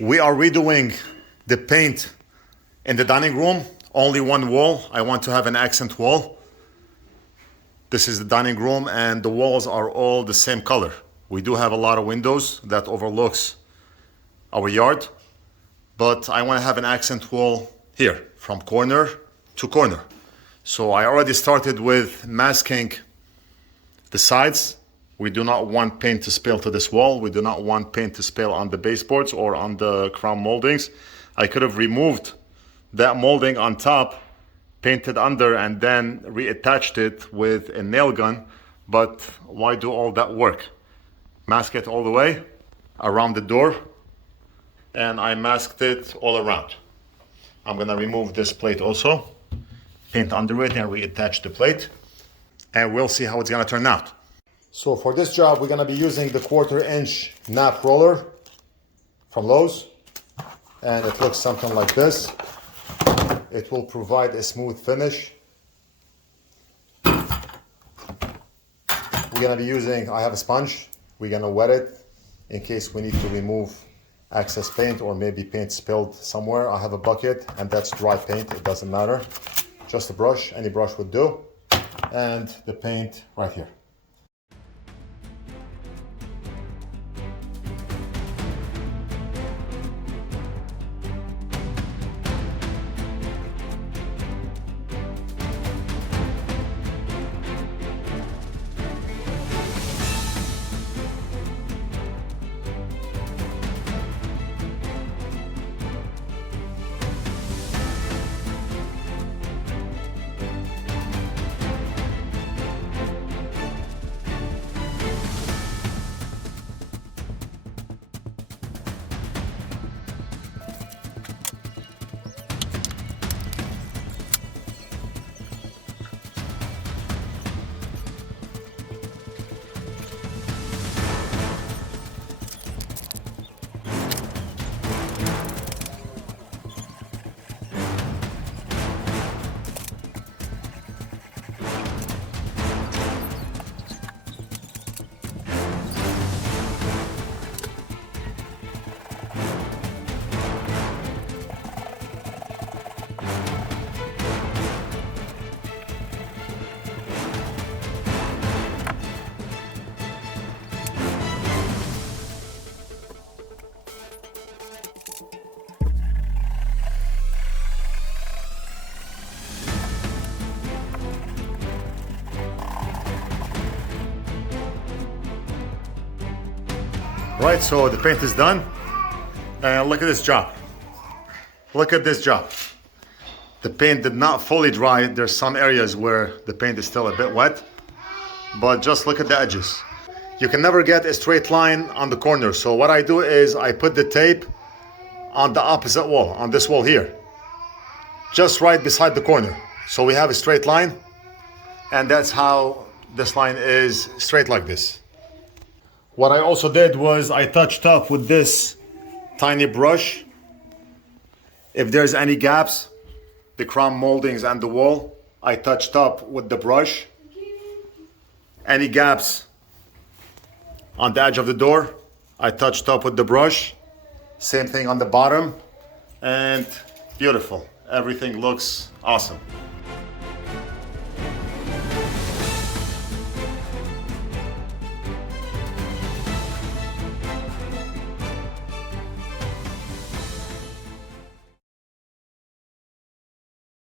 We are redoing the paint in the dining room. Only one wall. I want to have an accent wall. This is the dining room and the walls are all the same color. We do have a lot of windows that overlooks our yard, but I want to have an accent wall here from corner to corner. So I already started with masking the sides. We do not want paint to spill to this wall. We do not want paint to spill on the baseboards or on the crown moldings. I could have removed that molding on top, painted under, and then reattached it with a nail gun. But why do all that work? Mask it all the way around the door, and I masked it all around. I'm gonna remove this plate also, paint under it and reattach the plate, and we'll see how it's gonna turn out. So for this job, we're gonna be using the 1/4-inch nap roller from Lowe's, and it looks something like this. It will provide a smooth finish. We're gonna be using, I have a sponge. We're gonna wet it in case we need to remove excess paint or maybe paint spilled somewhere. I have a bucket and that's dry paint, it doesn't matter. Just a brush, any brush would do. And the paint right here. Right, so the paint is done. And look at this job. Look at this job. The paint did not fully dry. There's some areas where the paint is still a bit wet, but just look at the edges. You can never get a straight line on the corner. So what I do is I put the tape on the opposite wall, on this wall here, just right beside the corner. So we have a straight line, and that's how this line is straight like this. What I also did was I touched up with this tiny brush. If there's any gaps, the crown moldings and the wall, I touched up with the brush. Any gaps on the edge of the door, I touched up with the brush. Same thing on the bottom, and beautiful. Everything looks awesome.